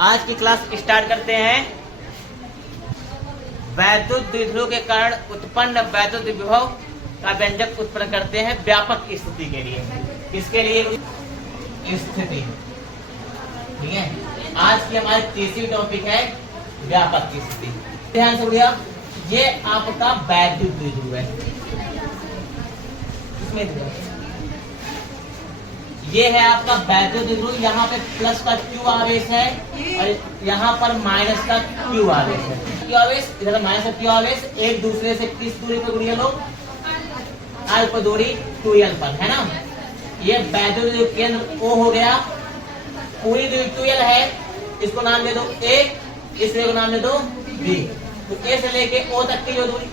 आज की class start करते हैं। वैद्युत द्विध्रुव के कारण उत्पन्न वैद्युत विभव का व्यंजक उत्पन्न करते हैं व्यापक स्थिति के लिए। किसके लिए? स्थिति। ठीक है, आज की हमारी तीसरी टॉपिक है व्यापक स्थिति। ध्यान से बोलिए, ये आपका वैद्युत द्विध्रुव है। इसमें ये है आपका वैद्युत द्विध्रुव। यहाँ पे प्लस का क्यू आवेश है और यहाँ पर माइनस का क्यू आवेश है। क्यू आवेश इधर माइनस का क्यू आवेश एक दूसरे से किस दूरी पर जुड़ी है लोग? अल्प दूरी 2l पर, है ना। ये वैद्युत द्विध्रुव केंद्र O हो गया। पूरी दूरी 2l है, इसको नाम दे दो A, इसको नाम दे दो B। तो A से लेके O तक की जो दूरी,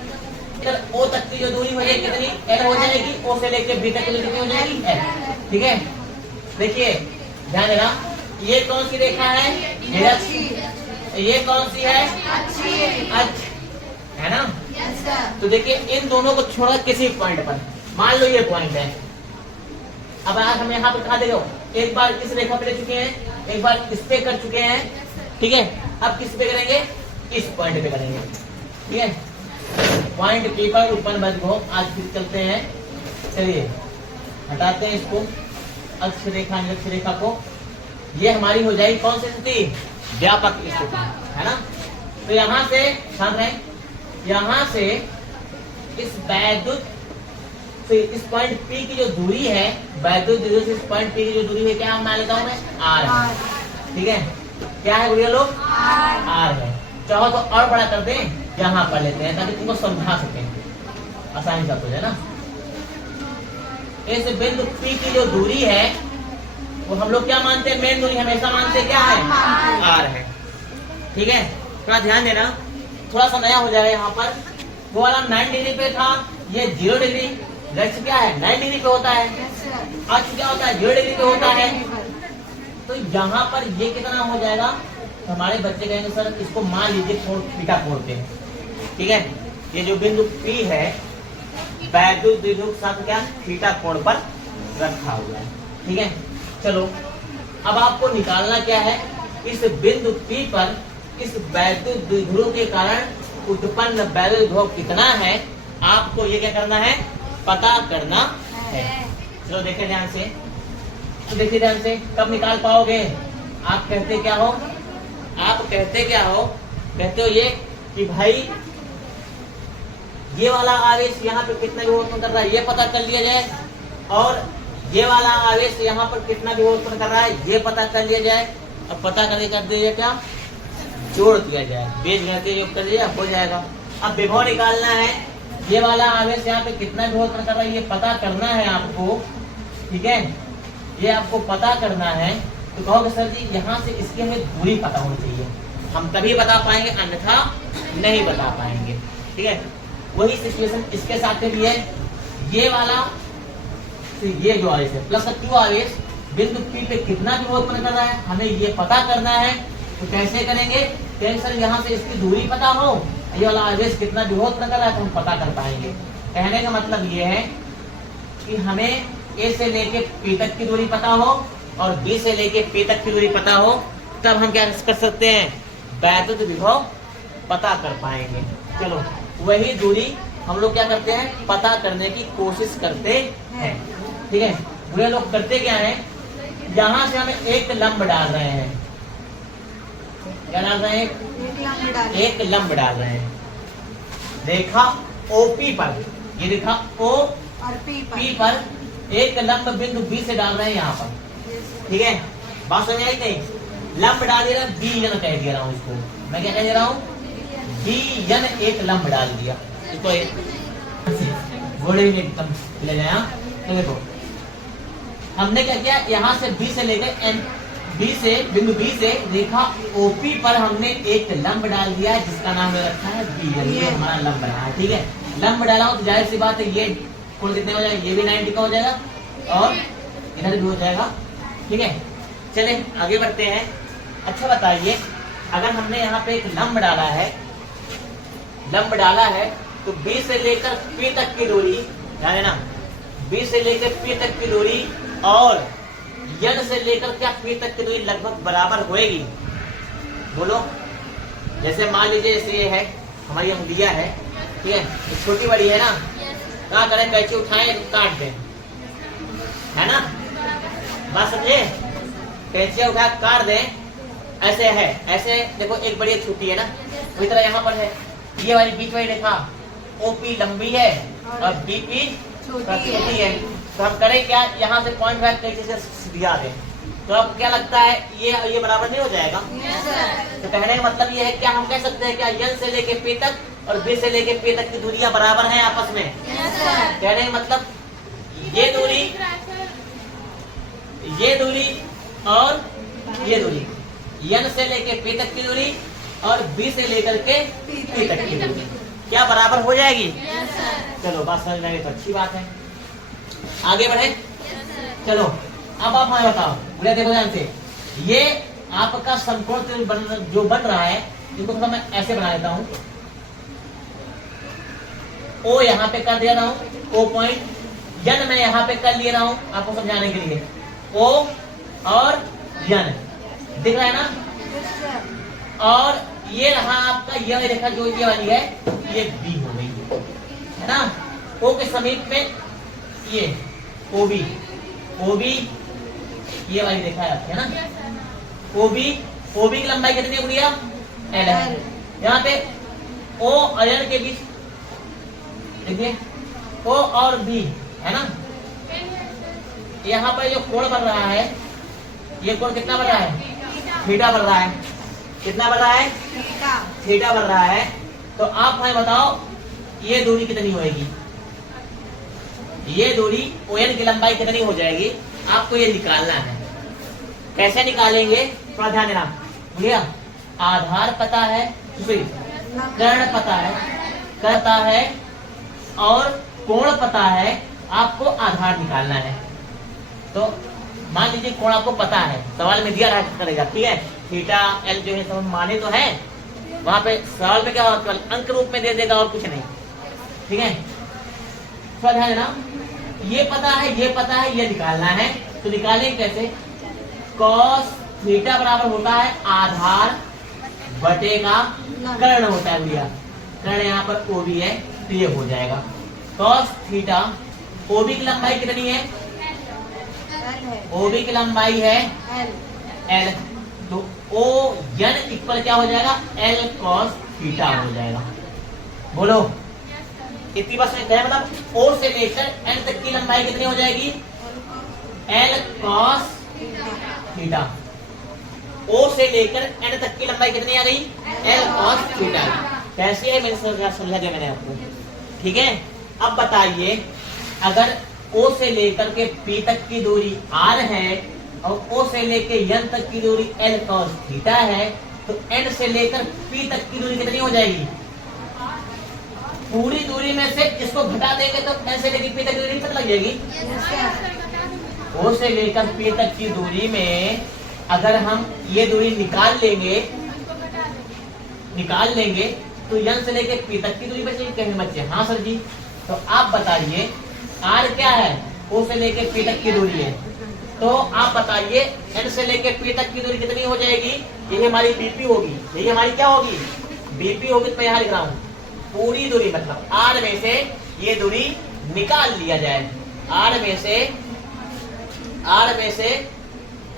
O तक की जो दूरी हो जाएगी कितनी? L हो जाएगी। O से लेके B तक की कितनी हो जाएगी? L। ठीक है, देखिए ध्यान देना, ये कौन सी रेखा है? ये कौन सी है? अक्ष, है ना। तो देखिए इन दोनों को छोड़ा किसी पॉइंट पर, मान लो ये पॉइंट है। अब आज हम यहाँ पे कहा दे रहे हो, एक बार इस रेखा पे ले चुके हैं, एक बार इस पे कर चुके हैं। ठीक है, अब किस पे करेंगे? इस पॉइंट पे करेंगे। ठीक है, पॉइंट P पर उत्पन्न वैद्युत आज फिर चलते हैं। चलिए हटाते हैं इसको, अक्ष रेखा निरक्ष रेखा को। ये हमारी हो जाएगी कौन सी स्थिति? व्यापक स्थिति, है ना। तो यहाँ से शांत रहें, यहाँ से इस वैद्युत से इस पॉइंट P की जो दूरी है, वैद्युत द्विध्रुव से इस पॉइंट P की जो दूरी है, क्या मान लेता हूँ मैं? R है। ठीक है, क्या है गुड़िया लोग? R है। चाहो तो और बड़ा कर दें, यहाँ पर लेते हैं ताकि तुमको समझा सकें, आसानी से हो जाए ना। इस बिंदु P की जो दूरी है वो हम लोग क्या मानते हैं? मेन दूरी हमेशा मानते हैं क्या है? R है। ठीक है, थोड़ा ध्यान देना, थोड़ा सा नया हो जाएगा। यहाँ पर वो वाला 9 डिग्री पे था, ये 0 डिग्री। लक्ष्य क्या है? 9 डिग्री पे होता है। अक्ष क्या होता है? 0 डिग्री पे होता है। तो यहाँ पर ये कितना हो जाएगा? हमारे बच्चे कहेंगे सर इसको मान लीजिए थीटा कोणते हैं। ठीक है, ये जो बिंदु P है वैद्युत द्विध्रुव के साथ क्या? थीटा कोण पर रखा हुआ है। ठीक है, चलो अब आपको निकालना क्या है? इस बिंदु P पर इस वैद्युत द्विध्रुव के कारण उत्पन्न वैद्युत विभव कितना है, आपको ये क्या करना है? पता करना है। चलो देखिए ध्यान से, तो देखिए ध्यान से, कब निकाल पाओगे? आप कहते क्या हो? आप कहते क्या हो? कहते हो ये कि भाई ये वाला आवेश यहाँ पे कितना विभव उत्पन्न कर रहा है ये पता कर लिया जाए, और ये वाला आवेश यहाँ पर कितना विभव उत्पन्न कर रहा है ये पता कर लिया जाए। अब पता कर दिया क्या? जोड़ दिया जाए, बीजगणित योग कर दिया, हो जाएगा। अब विभव निकालना है, ये वाला आवेश यहाँ पे कितना विभव उत्पन्न कर रहा है ये पता करना है आपको। ठीक है, ये आपको पता करना है। तो कहोगे सर जी यहाँ से इसकी हमें दूरी पता होनी चाहिए, हम तभी बता पाएंगे, अन्यथा नहीं बता पाएंगे। ठीक है, वही सिचुएशन इसके साथ भी है। ये वाला ये जो आवेश है प्लस क्यू आवेश बिंदु P पे कितना विभव उत्पन्न कर रहा है हमें ये पता करना है। तो कैसे करेंगे? सर यहाँ से इसकी दूरी पता हो, ये वाला आवेश कितना विभव उत्पन्न कर रहा है तो हम पता कर पाएंगे। कहने का मतलब ये है कि हमें A से लेके P तक की दूरी पता हो और B से लेके P तक की दूरी पता हो, तब हम क्या कर सकते हैं? वैद्युत विभव पता कर पाएंगे। चलो वही दूरी हम लोग क्या करते हैं? पता करने की कोशिश करते हैं। ठीक है, बुरे लोग करते क्या है? यहाँ से हमें एक लंब डाल रहे हैं। क्या डाल रहे हैं? एक लंब डाल रहे हैं रेखा OP पर। ये रेखा O और P पर एक लंब बिंदु B से डाल रहे हैं यहाँ पर। ठीक है, बात समझ आई नहीं? लंब डाल दे रहा है, बीजन कह दे रहा हूँ इसको मैं। क्या कह दे रहा हूँ? बीजन एक लंब डाल दिया इसको, घोड़े में एकदम ले जाया। तो देखो हमने क्या किया, यहाँ से B से लेकर बिंदु B से रेखा OP पर हमने एक लंब डाल दिया जिसका नाम रखा है बीजन। ये हमारा लंब बना है। ठीक है, लंब डाला हो तो जाहिर सी बात है ये कोण कितने हो जाएगा? ये भी 90 का हो जाएगा और इधर भी हो जाएगा। ठीक है, चले आगे बढ़ते हैं। अच्छा बताइए, अगर हमने यहाँ पे एक लंब डाला है तो B से लेकर P तक की दूरी, ध्यान देना, B से लेकर P तक की दूरी और N से लेकर क्या P तक की दूरी लगभग बराबर होएगी। बोलो। जैसे मान लीजिए जैसे ये है हमारी अंगुलियां है, ठीक है, ये छोटी बड़ी है ना, क्या करें, कैंची उठाएं काट दें, है ना, बात समझे, कैंची उठा काट दें, ऐसे है, ऐसे देखो एक बड़ी छोटी है ना, उसी तरह यहाँ पर है, ये वाली बीच वाली रेखा ओपी लंबी है और बीपी छोटी है, तो हम करें क्या, यहाँ से पॉइंट फाइव कैंची से दिया दें, तो अब क्या लगता है ये बराबर नहीं हो जाएगा? तो कहने का मतलब ये है, क्या हम कह सकते हैं क्या n से लेके p तक और b से लेके p तक की दूरियां बराबर हैं आपस में? कहने का मतलब ये दूरी और ये दूरी, n से लेके p तक की दूरी और b से लेकर के p तक की दूरी क्या बराबर हो जाएगी? चलो बात समझ में आई तो अच्छी बात है, आगे बढ़े। चलो अब आप हमें बताओ, बोले देखो ध्यान से, ये आपका समकोण जो बन रहा है, इसको थोड़ा मैं ऐसे बना देता हूं, ओ यहाँ पे कर दे रहा हूं, ओ पॉइंट, यन मैं यहाँ पे कर ले रहा हूं आपको समझाने के लिए, ओ और यन दिख रहा है ना, और ये रहा आपका यह रेखा जो ये वाली है, ये बी हो गई है ना, ओ के समीप में ये ओबी ये वाली रेखा है ना, ओबी की लंबाई कितनी हो गई? एल है। यहाँ पे ओ और एन के बीच देखिए ओ और बी है ना, यहाँ पर जो कोण बन रहा है, ये कोण कितना बन रहा है? थीटा बन रहा है, कितना बन रहा है? थीटा बन रहा है। तो आप हमें बताओ ये दूरी कितनी होगी? ये दूरी ON की लंबाई कितनी हो जाएगी? आपको ये निकालना है। कैसे निकालेंगे थोड़ा ध्यान देना, भैया। आधार पता है, कर्ण पता है और कोण पता है, आपको आधार निकालना है। तो मान लीजिए कोण आपको पता है, सवाल में दिया करेगा, ठीक है, थीटा एल जो है सब माने तो है, वहां पे सवाल में क्या होगा, अंक रूप में दे देगा और कुछ नहीं, ठीक है। थोड़ा ध्यान देना, ये पता है, ये निकालना है। तो निकालें कैसे? कॉस थीटा बराबर होता है आधार बटे का कर्ण होता है भैया, कर्ण यहाँ पर ओबी है, तो ये हो जाएगा कॉस थीटा। ओबी की लंबाई कितनी है? ओबी की लंबाई है एल, तो ओ एन इक्वल क्या हो जाएगा? एल कॉस थीटा हो जाएगा। बोलो इतनी बात है, मतलब ओ से लेकर एन तक की लंबाई कितनी हो जाएगी? L cos theta. ओ से लेकर एन तक की लंबाई कितनी आ गई? L cos theta. कैसे है मैंने समझा दिया मैंने आपको, ठीक है। अब बताइए, अगर ओ से लेकर के पी तक की दूरी आर है और ओ से लेकर एन तक की दूरी एल कॉस थीटा है, तो एन से लेकर पी तक की दूरी कितनी हो जाएगी? पूरी दूरी में से इसको घटा देंगे तो एन से लेकर पी तक की दूरी कितनी लग जाएगी? ओ से लेकर पी तक की दूरी में अगर हम ये दूरी निकाल लेंगे तो एन से लेकर पी तक की दूरी बचेगी। कहेंगे बच्चे हाँ सर जी, तो आप बताइए आर क्या है? ओ से लेकर पी तक की दूरी है, तो आप बताइए एन से लेकर पी तक की दूरी कितनी हो जाएगी? ये हमारी बीपी होगी, ये हमारी क्या होगी? बीपी होगी। तो मैं यहाँ लिख रहा हूँ पूरी दूरी, मतलब आर में से ये दूरी निकाल लिया जाए, आर में से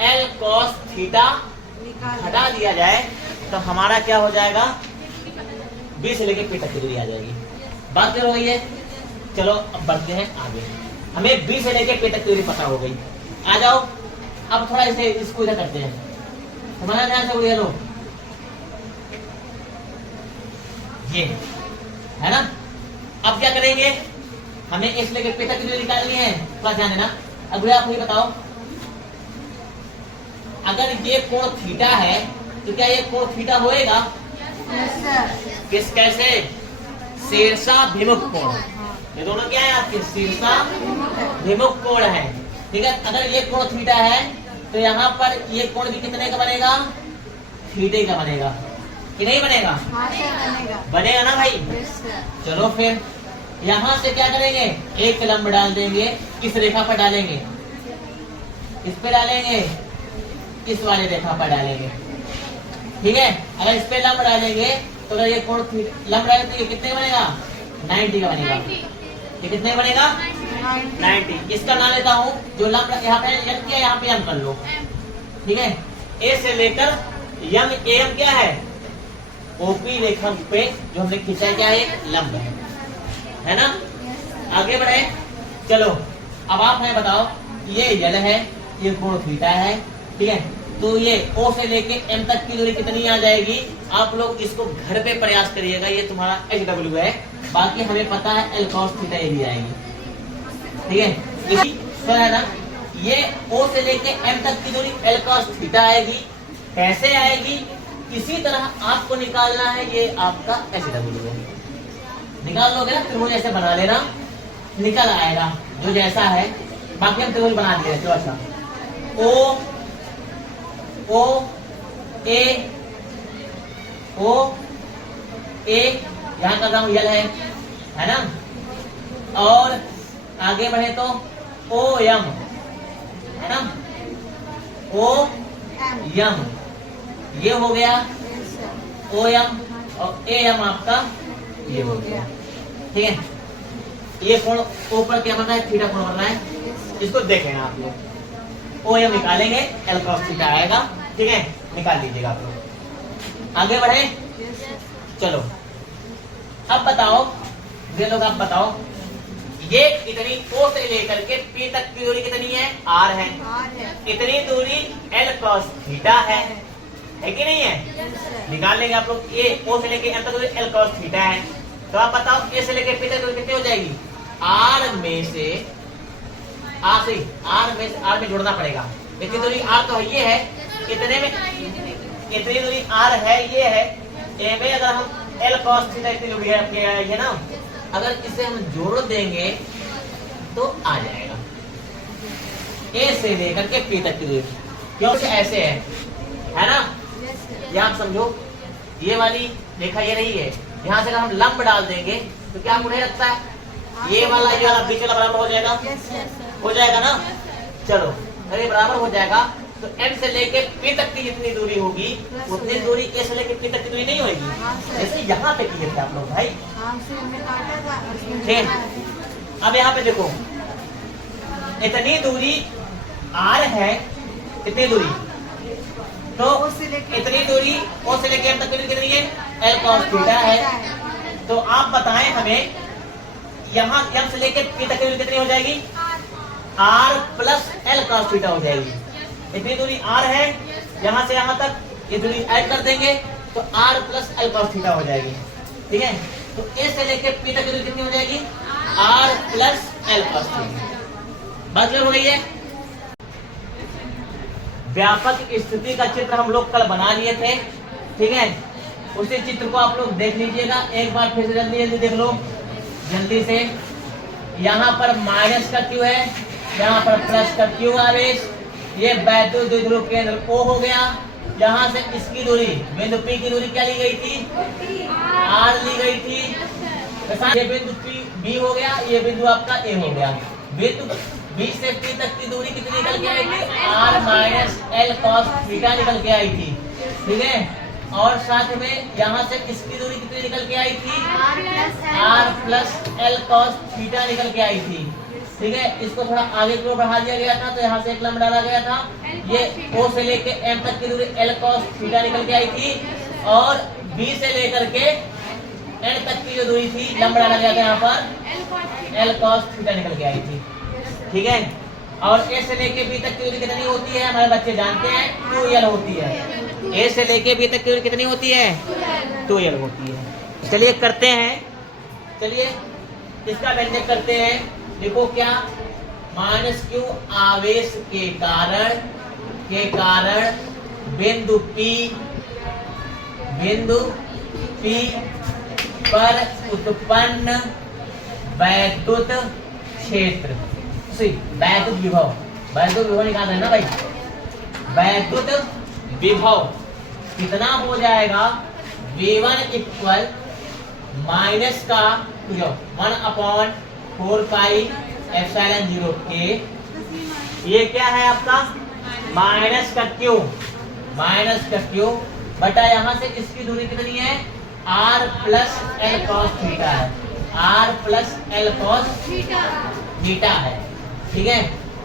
एल कॉस थीटा हटा दिया जाए, तो हमारा क्या हो जाएगा? बी से लेके पी तक की दूरी आ जाएगी। बात कर रही है। चलो अब बढ़ते हैं आगे। हमें बी से लेके पी तक की दूरी पता हो गई। आ जाओ अब थोड़ा इसे इसको इधर करते हैं, हमारा ध्यान से बोलिए लोग, ये है ना। अब क्या करेंगे? हमें इस लेके पी तक की दूरी निकालनी है, थोड़ा ध्यान देना। अब आप मुझे बताओ, अगर ये कोण थीटा है तो क्या ये कोण थीटा होएगा? किस कैसे? शीर्षाभिमुख कोण। ये दोनों क्या है आपके? शीर्षाभिमुख कोण है, ठीक है। अगर ये कोण थीटा है तो यहाँ पर ये कोण भी कितने का बनेगा? थीटे का बनेगा कि नहीं बनेगा? बनेगा ना भाई। चलो फिर यहाँ से क्या करेंगे? एक लंब डाल देंगे, किस रेखा पर डालेंगे? इस पे डालेंगे, इस वाले रेखा पर डालेंगे, ठीक है। अगर इस पे लंब डालेंगे तो अगर ये कोण लंब डालेंगे तो ये कितने का बनेगा? 90 का बनेगा। ये कितने का बनेगा? 90। इसका नाम लेता हूँ जो लंब यहाँ पे एम किया, यहाँ पे एम कर लो। ठीक है, ए से लेकर एम, एम क्या है? ओपी रेखा पे जो हमने खींचा है क्या है? एक लंब है ना। आगे बढ़े, चलो अब आप हमें बताओ, ये यल है, ये कोण थीटा है, ठीक है। तो ये ओ से लेके एम तक की दूरी कितनी आ जाएगी? आप लोग इसको घर पे प्रयास करिएगा, ये तुम्हारा एच डब्ल्यू है, बाकी हमें पता है एल कॉस थीटा ये भी आएगी, ठीक है। इसी तरह ना ये ओ से लेके एम तक की दूरी एल कॉस थीटा आएगी। कैसे आएगी? इसी तरह आपको निकालना है, ये आपका एच डब्ल्यू है। निकाल लोगे ना, त्रिभुज ऐसे बना लेना, निकल आएगा जो जैसा है। बाकी हम त्रिभुज बना दिए। चलो अच्छा, ओ ए यहाँ कर रहा हूँ, यल है ना। और आगे बढ़े तो ओ एम है ना, ओ एम ये हो गया ओ एम, और ए एम आपका ये हो गया, ठीक है। ये कोण ऊपर क्या बन रहा है? थीटा कोण बन रहा है। इसको देखें आप लोग, ओ एम निकालेंगे, एल कॉस थीटा आएगा, ठीक है। निकाल लीजिएगा आप लोग। आगे बढ़े, चलो अब बताओ ये लोग, आप बताओ ये इतनी ओ से लेकर के पी तक की दूरी कितनी है? आर है। इतनी दूरी एल कॉस थीटा है कि नहीं है? निकाल लेंगे आप लोग। ये ओ से लेके एम तक दूरी एल कॉस थीटा है। तो आप बताओ ए से लेके पी तक दूरी कितनी हो जाएगी? आर में जोड़ना पड़ेगा। इतनी दूरी आर तो ये है, इतने में इतनी दूरी आर है, ये है। ए में अगर हम एल कॉस थीटा इतनी दूरी है ना, अगर इसे हम जोड़ देंगे तो आ जाएगा ए से लेकर के पी तक की दूरी। क्योंकि ऐसे है ना, ये आप समझो। ये वाली रेखा ये रही है, यहाँ से अगर हम लंब डाल देंगे तो क्या मुझे लगता है ये वाला बीच वाला बराबर हो जाएगा? हो जाएगा ना। चलो अगर बराबर हो जाएगा तो एम से लेके पी तक की जितनी दूरी होगी उतनी दूरी ए से लेके पी तक की दूरी नहीं होगी। जैसे यहाँ पे किए थे आप लोग भाई, ठीक। अब यहाँ पे देखो, इतनी दूरी आर है, इतनी दूरी तो इतनी दूरी ओ से लेके एम तक की दूरी कितनी है? एल कॉस थीटा है। तो आप बताएं हमें, यहाँ एम से लेके पी तक की दूरी कितनी हो जाएगी? R plus L cos theta हो जाएगी। इतनी दूरी आर है, यहाँ से यहाँ तक ये दूरी ऐड कर देंगे तो R plus L cos theta हो जाएगी, ठीक है। तो ए से लेके पी तक की दूरी कितनी हो जाएगी? R plus L cos theta. बात क्लियर हो गई है? व्यापक स्थिति का चित्र हम लोग कल बना लिए थे, ठीक है। उसी चित्र को आप लोग देख लीजिएगा एक बार फिर से, जल्दी जल्दी देख लो जल्दी से। यहाँ पर माइनस का क्यू है, यहाँ पर प्लस का क्यू आवेश, ये वैद्युत द्विध्रुव केंद्र O हो गया। यहाँ से इसकी दूरी बिंदु P की दूरी क्या ली गई थी? R ली गई थी। ये बिंदु B हो गया, ये बिंदु आपका A हो गया। बिंदु B से P तक की दूरी कितनी निकल के आई थी? R minus L cos theta निकल के आई थी, ठीक है। और साथ में यहाँ से इसकी दूरी कितनी निकल के आई थी? R plus L cos theta निकल के आई थी, ठीक है। इसको थोड़ा आगे की ओर बढ़ा दिया गया था तो यहाँ से एक लंब डाला गया था। ये O से लेके M तक की दूरी एल कॉस थीटा निकल के आई थी, और B से लेकर के N तक की जो दूरी थी लंब डाला गया था यहाँ पर एल कॉस थीटा निकल के आई थी, ठीक है। और A से लेके B तक की दूरी कितनी होती है? हमारे बच्चे जानते हैं, 2l होती है। A से लेके B तक की दूरी कितनी होती है? 2l होती है। चलिए करते हैं, चलिए इसका व्यंजक करते हैं। देखो क्या, माइनस क्यू आवेश के कारण बिंदु P पर उत्पन्न वैद्युत क्षेत्र, वैद्युत विभव निकालना है ना भाई। वैद्युत विभव कितना हो जाएगा? V1 इक्वल माइनस का 1/4 पाई एप्सिलॉन 0 के, ये क्या है आपका? माइनस का क्यू बटा यहाँ से इसकी दूरी कितनी है, r plus L cos theta है, r plus L cos theta है। ठीक है,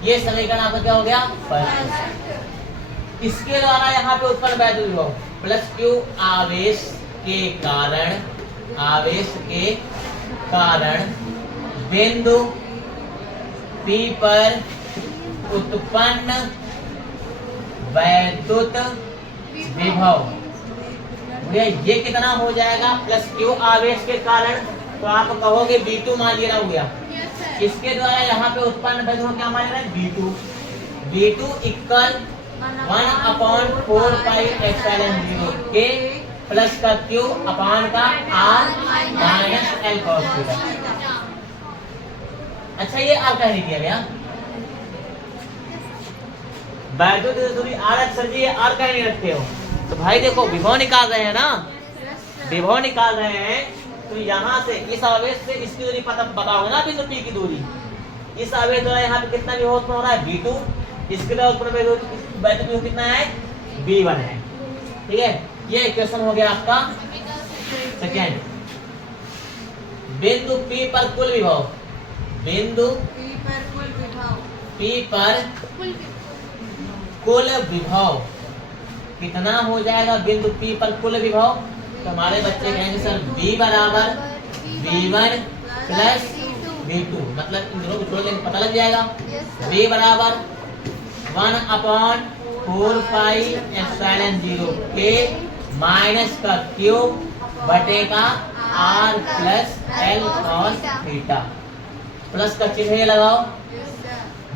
ये समीकरण आपका क्या हो गया, फर्स्ट। इसके द्वारा यहाँ पे उत्पन्न वैद्युत विभव प्लस क्यू आवेश के कारण बिंदु P पर उत्पन्न वैद्युत विभव, ये कितना हो जाएगा, प्लस क्यू आवेश के कारण, तो आप कहोगे V2 मान लिया हो गया। इसके द्वारा यहाँ पे उत्पन्न वैद्युत क्या मान रहे हैं, V2 इक्वल 1/4 पाई एप्सिलॉन 0 के प्लस का क्यू अपान का r minus L cos theta. अच्छा, ये r का नहीं दिया गया, वैद्युत दूरी r सर जी, ये r का नहीं रखते हो, तो भाई देखो विभव निकाल रहे हैं ना, विभव निकाल रहे हैं, तो यहाँ से इस आवेश से इसकी दूरी पता बताओगे ना, बिंदु P की दूरी, इस आवेश द्वारा यहाँ पे कितना विभव उत्पन्न हो रहा है, V2, इसके द्वारा उत्पन्न वैद्युत विभव कितना है, V1 है। ठीक है, ये इक्वेशन हो गया आपका सेकेंड। बिंदु P पर कुल विभव, बिंदु P पर कुल विभव कितना हो जाएगा, बिंदु P पर कुल विभव, तो हमारे बच्चे कहेंगे सर V बराबर V1 प्लस V2, मतलब इन दोनों को छोड़ देंगे पता लग जाएगा। V बराबर 1/4 पाई एप्सिलॉन 0 के माइनस का क्यू बटे का r plus L cos theta, plus का चिन्ह लगाओ।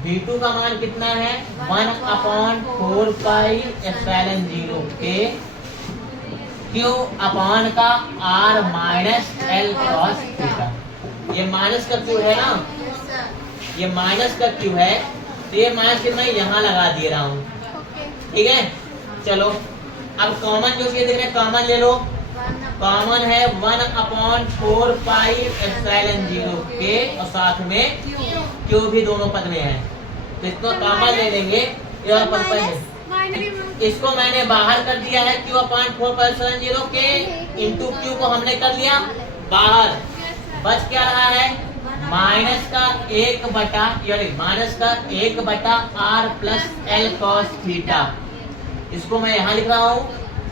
V2 का मान कितना है, 1/4 पाई एप्सिलॉन 0 के क्यू अपान का r minus L cos theta. ये माइनस का क्यू है ना, ये माइनस का क्यू है, तो ये माइनस कितना यहाँ लगा दे रहा हूँ। ठीक है, चलो अब कॉमन जो ये देख रहे हैं, कॉमन ले लो, कॉमन है 1/4 पाई एप्सिलॉन 0 के और साथ में क्यू भी दोनों पद में है, तो इसको कॉमन ले लेंगे, ये पद पर है, इसको मैंने बाहर कर दिया है, Q/4 पाई एप्सिलॉन 0 के इंटू क्यू को हमने कर लिया बाहर, बच क्या रहा है, माइनस का 1/r plus L cos theta, इसको मैं यहाँ लिख रहा हूँ,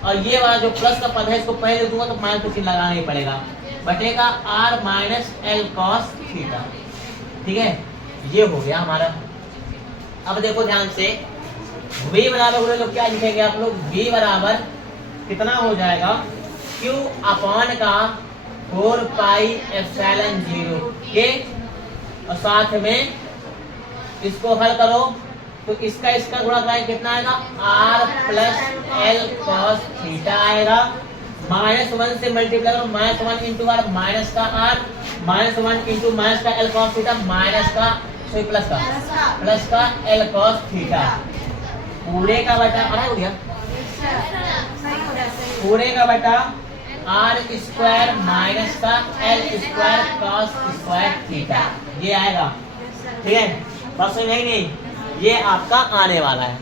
और ये वाला जो प्लस का पद है इसको पहले दूंगा तो माइनस का चिन्ह लगाना ही पड़ेगा, बटेगा r minus L cos theta. ठीक है, ये हो गया हमारा। अब देखो ध्यान से, v बराबर लोग क्या लिखेंगे आप लोग, v बराबर कितना हो जाएगा, q अपान का 4 पाई एप्सिलॉन 0 के और साथ में इसको हल करो तो इसका गुणा कराएंगे, कितना आएगा, r plus L cos theta आएगा, -1 से मल्टीप्लाई करो, -1 इंटू r माइनस का r, -1 इंटू माइनस का एल कॉस थीटा, माइनस का प्लस का एल कॉस थीटा, पूरे का बटा हो गया, पूरे का बटा r स्क्वायर माइनस का L square cos square theta, ये आएगा। ठीक है, बस नहीं, ये आपका आने वाला है।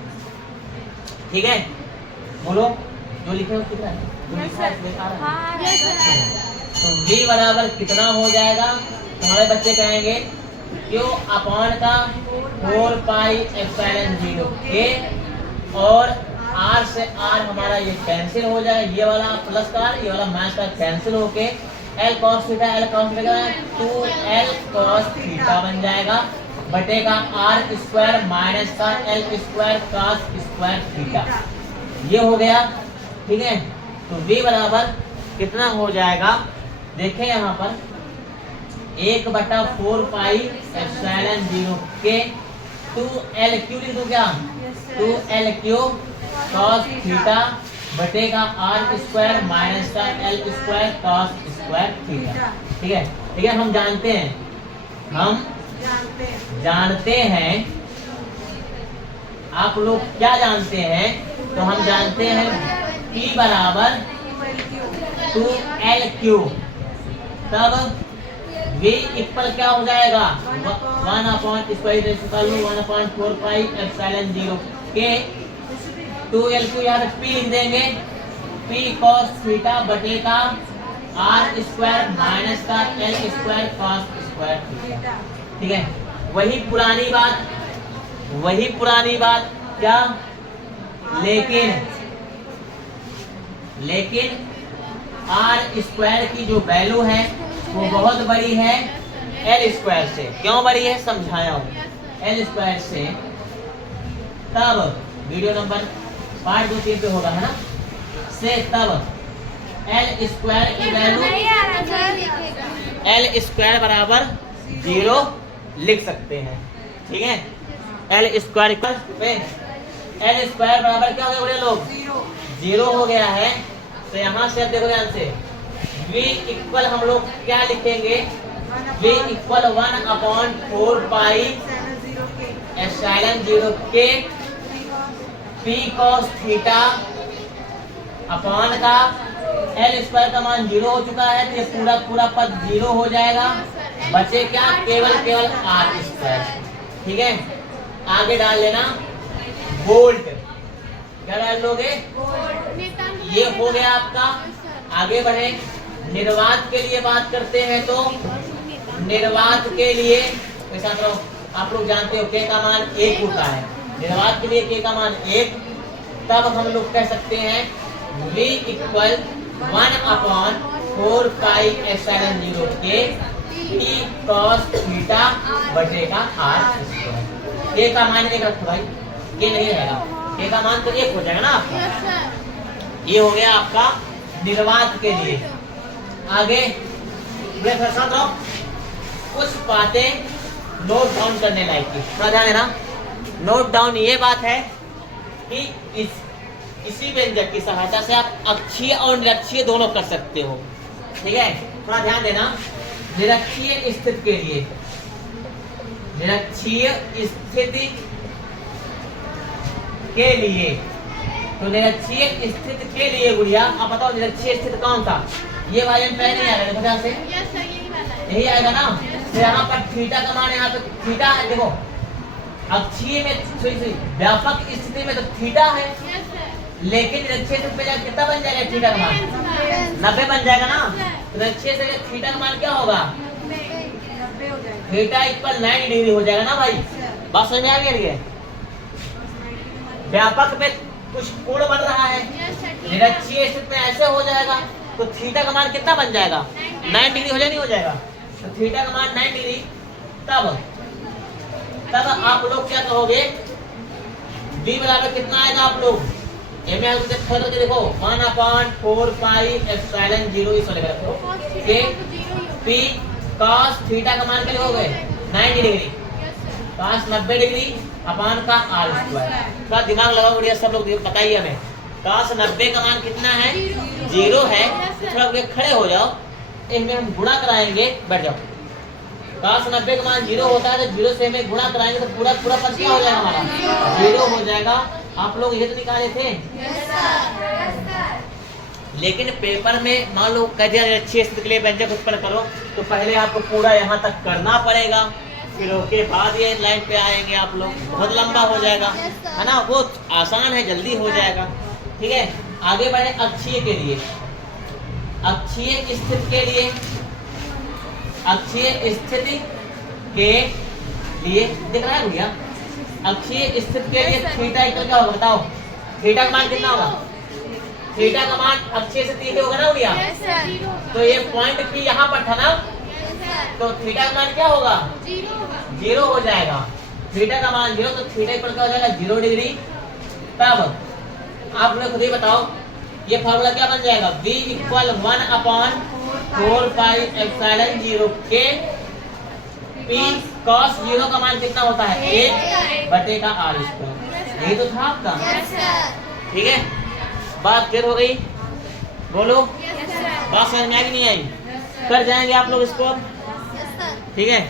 ठीक है, बोलो जो लिखे हो कितना है, जो लिखा है तो v बराबर कितना हो जाएगा, तुम्हारे बच्चे कहेंगे क्यू अपान का 4 पाई एप्सिलॉन 0 के, और r से r हमारा ये कैंसिल हो जाएगा, ये वाला प्लस का r, ये वाला माइनस का कैंसिल होके l cos theta 2l cos theta बन जाएगा, बटेगा r स्क्वायर माइनस का L square cos square theta, ये हो गया। ठीक है, तो v बराबर कितना हो जाएगा, देखें यहाँ पर 1/4 पाई एप्सिलॉन 0 के 2l क्यू लिख दूं क्या, 2l क्यू कॉस थीटा बटेगा r स्क्वायर माइनस का L square cos square theta. ठीक है, ठीक है, हम जानते हैं, आप लोग क्या जानते हैं, तो हम जानते हैं P बराबर 2l क्यू, तब v इक्वल क्या हो जाएगा, 1/4 पाई एप्सिलॉन 0 के 2l क्यू यहाँ पे P लिख देंगे, P cos थीटा बटे का R स्क्वायर माइनस का L square cos square theta. ठीक है, वही पुरानी बात क्या, लेकिन R स्क्वायर की जो वैल्यू है वो बहुत बड़ी है L स्क्वायर से। क्यों बड़ी है समझाया हूँ, L स्क्वायर से। तब वीडियो नंबर पार्ट 2-3 पे होगा है ना, से तब L स्क्वायर की वैल्यू L स्क्वायर बराबर 0 लिख सकते हैं। ठीक है, L स्क्वायर बराबर क्या हो गया बड़े लोग, 0 हो गया है। तो यहाँ से अब देखो ध्यान से, V इक्वल हम लोग क्या लिखेंगे, V इक्वल 1/4 पाई एप्सिलॉन 0 के P cos थीटा अपॉन का L स्क्वायर का मान 0 हो चुका है, तो ये पूरा पद 0 हो जाएगा। बचे क्या, केवल R स्क्वायर। ठीक है, आगे डाल लेना वोल्ट। क्या डाल लोगे, ये हो गया आपका। आगे बढ़े, निर्वात के लिए बात करते हैं। तो निर्वात के लिए आप लोग जानते हो K का मान 1 होता है। निर्वात के लिए K का मान 1, तब हम लोग कह सकते हैं V इक्वल 1/4 पाई एप्सिलॉन 0 के P cos थीटा बटे का R स्क्वायर। K का मान 1 रखो भाई, ये नहीं रहेगा, K का मान तो 1 हो जाएगा ना आपका। ये हो गया आपका निर्वात के लिए। आगे कुछ बातें नोट डाउन करने लायक की, थोड़ा ध्यान देना। नोट डाउन ये बात है कि इसी व्यंजक की सहायता से आप अक्षीय और निरक्षीय दोनों कर सकते हो। ठीक है, थोड़ा ध्यान देना। निरक्षीय स्थिति के लिए, तो निरक्षीय स्थिति के लिए गुड़िया आप बताओ, निरक्षीय स्थिति कौन था, ये वाले में नहीं आएगा, देखो ध्यान से, यही आएगा ना। तो यहाँ पर थीटा का मान, यहाँ पे थीटा है। देखो अक्षीय में व्यापक स्थिति में तो थीटा है, लेकिन निरक्षीय स्थिति पे कितना बन जाएगा, थीटा का मान 90 बन जाएगा ना। तो निरक्षीय से थीटा का मान क्या होगा, थीटा इक्वल 90 डिग्री हो जाएगा ना भाई। बात समझ में आ गई है। व्यापक में कुछ कोण बन रहा है, निरक्षीय स्थिति में ऐसे हो जाएगा, तो थीटा का मान कितना बन जाएगा, 90 डिग्री हो जाए, नहीं हो जाएगा। तो थीटा का मान 90 डिग्री, तब आप लोग क्या कहोगे, B बराबर कितना आएगा, आप लोग देखो 1/4 पाई एप्सिलॉन 0 इस वाले रखो के P cos थीटा का मान क्या हो गए 90 डिग्री, cos 90 डिग्री अपान का R स्क्वायर। थोड़ा दिमाग लगाओ बढ़िया सब लोग, बताइए हमें cos 90 का मान कितना है, 0 है। थोड़ा खड़े हो जाओ, इनमें हम गुणा कराएंगे, बैठ जाओ। cos 90 का मान 0 होता है, तो 0 से हमें गुणा कराएंगे तो पूरा पद क्या हो जाएगा हमारा, 0 हो जाएगा। आप लोग ये तो निकाले थे, लेकिन पेपर में मान लो कह दिया अच्छी स्थिति के लिए व्यंजक उत्पन्न करो, तो पहले आपको पूरा यहाँ तक करना पड़ेगा, फिर उसके बाद ये लाइन पे आएंगे आप लोग, बहुत लंबा हो जाएगा है ना। वो आसान है, जल्दी हो जाएगा। ठीक है, आगे बढ़े अक्षीय के लिए। अक्षीय स्थिति के लिए दिख रहा है भैया, अक्षीय स्थिति के लिए थीटा इक्वल क्या होगा बताओ, थीटा का मान कितना होगा, थीटा का मान अक्षीय से 3 होगा ना भैया। तो ये पॉइंट P यहाँ पर था ना, तो थीटा का मान क्या होगा, 0 हो जाएगा। थीटा का मान 0, तो थीटा इक्वल क्या हो जाएगा 0 डिग्री। तब आप लोग खुद ही बताओ, ये फॉर्मूला क्या बन जाएगा, V इक्वल 1/4 पाई एप्सिलॉन 0 के P cos 0 का मान कितना होता है, 1 बटे का R स्क्वायर। यही तो था आपका। ठीक है, बात क्लियर हो गई, बोलो बात समझ में आई कि नहीं आई, कर जाएंगे आप लोग इसको। ठीक है।